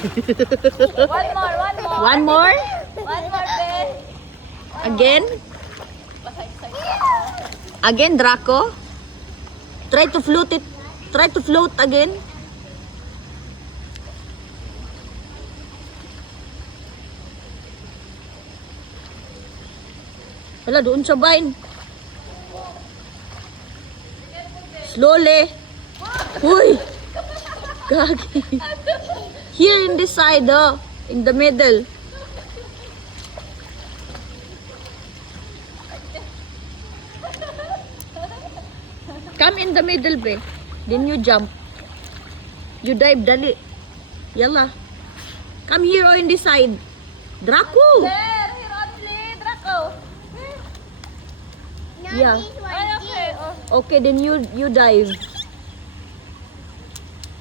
One more. One more? One more, Ben. Again? Again, Draco? Try to float it. Try to float again. Wala, doon sa vine. Slowly. Uy! Gagi. Here in this side, oh. In the middle. Come in the middle, be. Then you jump. You dive, dali. Yalla. Come here or in this side. Draco! There, here only, Draco. Yeah. Ay, okay. Oh. Okay, then you dive.